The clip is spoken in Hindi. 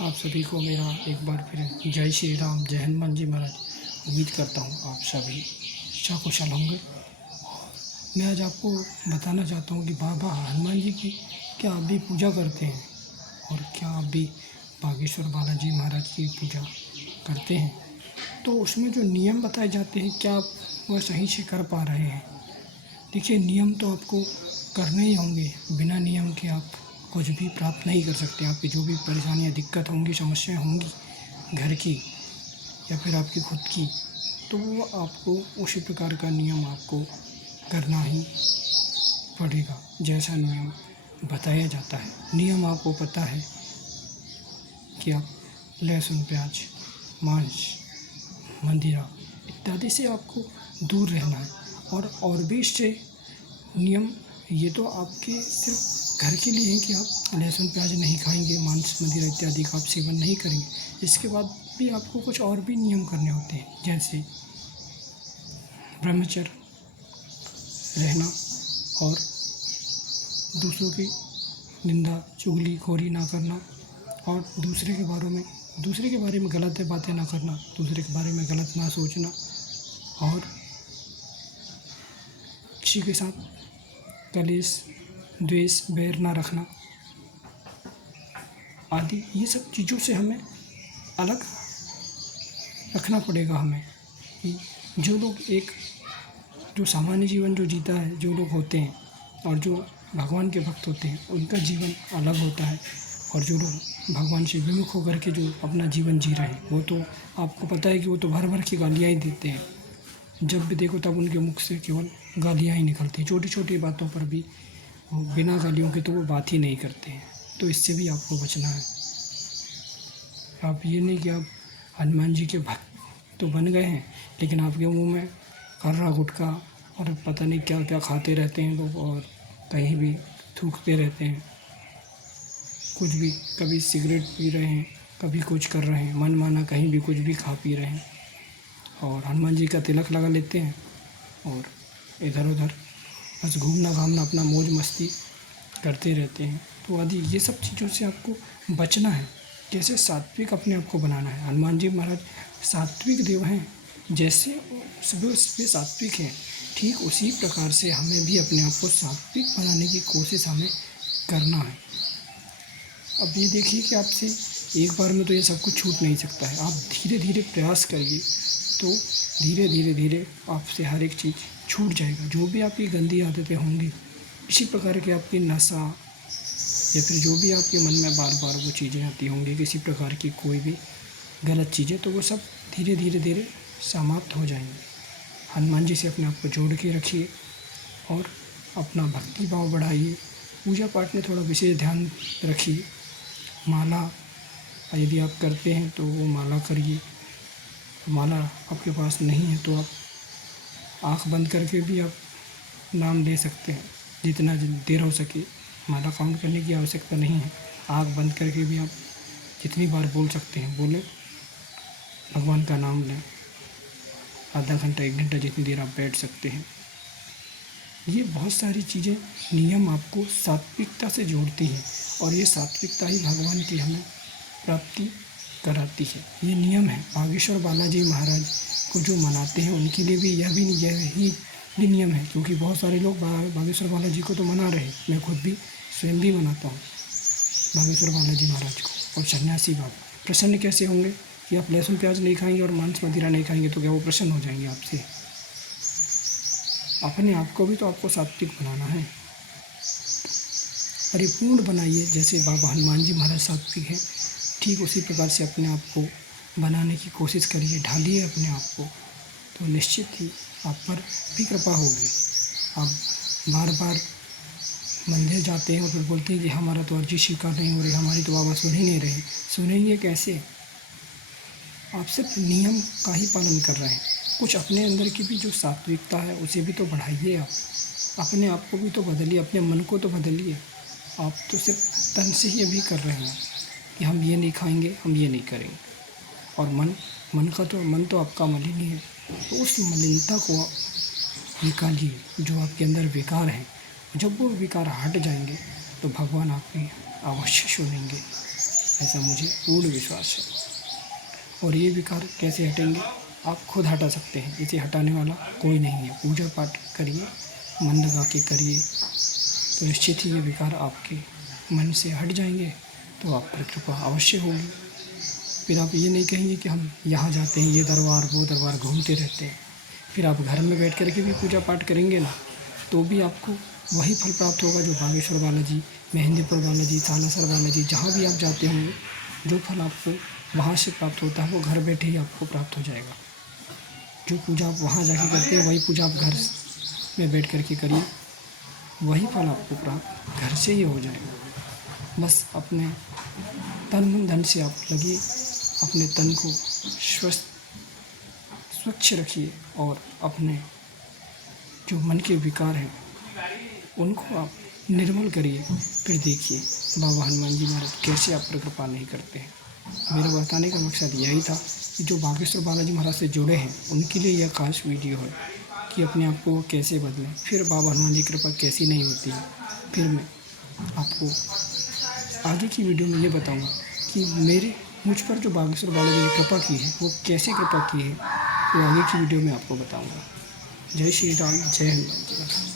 आप सभी को मेरा एक बार फिर जय श्री राम, जय हनुमान जी महाराज। उम्मीद करता हूँ आप सभी सकुशल होंगे। मैं आज आपको बताना चाहता हूँ कि बाबा हनुमान जी की क्या आप भी पूजा करते हैं और क्या आप भी बागेश्वर बालाजी महाराज की पूजा करते हैं। तो उसमें जो नियम बताए जाते हैं, क्या आप वह सही से कर पा रहे हैं? देखिए, नियम तो आपको करने ही होंगे। बिना नियम के आप कुछ भी प्राप्त नहीं कर सकते। आपकी जो भी परेशानियाँ, दिक्कत होंगी, समस्याएं होंगी घर की या फिर आपकी खुद की, तो वो आपको उसी प्रकार का नियम आपको करना ही पड़ेगा जैसा नियम बताया जाता है। नियम आपको पता है कि आप लहसुन, प्याज, मांस, मदिरा इत्यादि से आपको दूर रहना है। और भी इससे नियम ये तो आपके सिर्फ घर के लिए है कि आप लहसुन प्याज नहीं खाएंगे, मांस मदिरा इत्यादि का आप सेवन नहीं करेंगे। इसके बाद भी आपको कुछ और भी नियम करने होते हैं, जैसे ब्रह्मचर्य रहना और दूसरों की निंदा चुगलीखोरी ना करना और दूसरे के बारे में गलत बातें ना करना, दूसरे के बारे में गलत ना सोचना और किसी के साथ कलेश, द्वेष, बैर ना रखना आदि। ये सब चीज़ों से हमें अलग रखना पड़ेगा हमें। कि जो लोग जो सामान्य जीवन जो जीता है, जो लोग होते हैं और जो भगवान के भक्त होते हैं, उनका जीवन अलग होता है। और जो लोग भगवान से विमुख होकर के जो अपना जीवन जी रहे हैं, वो तो आपको पता है कि वो तो भर भर की गालियाँ ही देते हैं। जब भी देखो तब उनके मुख से केवल गालियाँ ही निकलती हैं। छोटी छोटी बातों पर भी वो बिना गालियों के तो वो बात ही नहीं करते हैं। तो इससे भी आपको बचना है। आप ये नहीं कि आप हनुमान जी के भक्त तो बन गए हैं, लेकिन आपके मुंह में कर्रा गुटखा और पता नहीं क्या क्या खाते रहते हैं लोग और कहीं भी थूकते रहते हैं। कुछ भी, कभी सिगरेट पी रहे हैं, कभी कुछ कर रहे हैं, मन माना कहीं भी कुछ भी खा पी रहे हैं और हनुमान जी का तिलक लगा लेते हैं और इधर उधर बस घूमना घामना, अपना मौज मस्ती करते रहते हैं। तो आदि ये सब चीज़ों से आपको बचना है। कैसे सात्विक अपने आप को बनाना है। हनुमान जी महाराज सात्विक देव हैं। जैसे वे सात्विक हैं, ठीक उसी प्रकार से हमें भी अपने आप को सात्विक बनाने की कोशिश हमें करना है। अब ये देखिए कि आपसे एक बार में तो ये सब कुछ छूट नहीं सकता है। आप धीरे धीरे प्रयास करिए तो धीरे धीरे आपसे हर एक चीज़ छूट जाएगा। जो भी आपकी गंदी आदतें होंगी, इसी प्रकार की आपकी नशा या फिर जो भी आपके मन में बार बार वो चीज़ें आती होंगी, किसी प्रकार की कोई भी गलत चीज़ें, तो वो सब धीरे धीरे समाप्त हो जाएंगी। हनुमान जी से अपने आप को जोड़ के रखिए और अपना भक्ति भाव बढ़ाइए। पूजा पाठ में थोड़ा विशेष ध्यान रखिए। माला यदि आप करते हैं तो वो माला करिए। माला आपके पास नहीं है तो आप आँख बंद करके भी आप नाम ले सकते हैं। जितना देर हो सके, माला काउंट करने की आवश्यकता नहीं है। आँख बंद करके भी आप जितनी बार बोल सकते हैं बोलें, भगवान का नाम लें। आधा घंटा, 1 घंटा, जितनी देर आप बैठ सकते हैं। ये बहुत सारी चीज़ें, नियम आपको सात्विकता से जोड़ती हैं और ये सात्विकता ही भगवान की हमें प्राप्ति कराती है। ये नियम है। बागेश्वर बालाजी महाराज को जो मनाते हैं उनके लिए भी यही नियम है, क्योंकि बहुत सारे लोग बागेश्वर बालाजी को तो मना रहे हैं। मैं खुद भी स्वयं भी मनाता हूँ बागेश्वर बालाजी महाराज को। और सन्यासी बाबा प्रसन्न कैसे होंगे कि आप लहसुन प्याज नहीं खाएंगे और मांस मदिरा नहीं खाएंगे, तो क्या वो प्रसन्न हो जाएंगे आपसे? अपने आप को भी तो आपको सात्विक बनाना है, परिपूर्ण बनाइए। जैसे बाबा हनुमान जी महाराज सात्विक हैं, ठीक उसी प्रकार से अपने आप को बनाने की कोशिश करिए, ढालिए अपने आप को, तो निश्चित ही आप पर भी कृपा होगी। आप बार बार मंदिर जाते हैं और फिर बोलते हैं कि हमारा तो अर्जी स्वीकार नहीं हो रही, हमारी तो बाबा सुन ही नहीं रहे। सुनेंगे कैसे? आप सिर्फ नियम का ही पालन कर रहे हैं। कुछ अपने अंदर की भी जो सात्विकता है उसे भी तो बढ़ाइए। आप अपने आप को भी तो बदलिए, अपने मन को तो बदलिए। आप तो सिर्फ तन से ही अभी कर रहे हैं कि हम ये नहीं खाएंगे, हम ये नहीं करेंगे। और मन तो आपका मलिन ही है। तो उस मलिनता को निकालिए, जो आपके अंदर विकार हैं। जब वो विकार हट जाएंगे तो भगवान आपकी अवश्य सुनेंगे। ऐसा मुझे पूर्ण विश्वास है। और ये विकार कैसे हटेंगे, आप खुद हटा सकते हैं, इसे हटाने वाला कोई नहीं है। पूजा पाठ करिए, मन लगा के करिए, तो निश्चित ही ये विकार आपके मन से हट जाएंगे, तो आप पर कृपा अवश्य होगी। फिर आप ये नहीं कहेंगे कि हम यहाँ जाते हैं, ये दरबार वो दरबार घूमते रहते हैं। फिर आप घर में बैठ कर के भी पूजा पाठ करेंगे ना, तो भी आपको वही फल प्राप्त होगा जो बागेश्वर बालाजी, मेहंदीपुर बालाजी, सालासर बालाजी, जहाँ भी आप जाते होंगे, जो फल आपको वहाँ से प्राप्त होता है वो घर बैठे ही आपको प्राप्त हो जाएगा। जो पूजा आप वहाँ जाके करते हैं वही पूजा आप घर में बैठ कर के करिए, वही फल आपको प्राप्त घर से ही हो जाएगा। बस अपने तन मन धन से आप लगिए, अपने तन को स्वच्छ रखिए और अपने जो मन के विकार हैं उनको आप निर्मल करिए। फिर देखिए बाबा हनुमान जी महाराज कैसे आप पर कृपा नहीं करते हैं। मेरा बताने का मकसद यही था कि जो बागेश्वर बालाजी महाराज से जुड़े हैं उनके लिए यह खास वीडियो है कि अपने आप को कैसे बदलें, फिर बाबा हनुमान जी की कृपा कैसी नहीं होती है। फिर मैं आपको आगे की वीडियो में ये बताऊंगा कि मुझ पर जो बागेश्वर बालाजी ने कृपा की है वो कैसे कृपा की है, वो आगे की वीडियो में आपको बताऊंगा। जय श्री राम, जय हनुमान जी।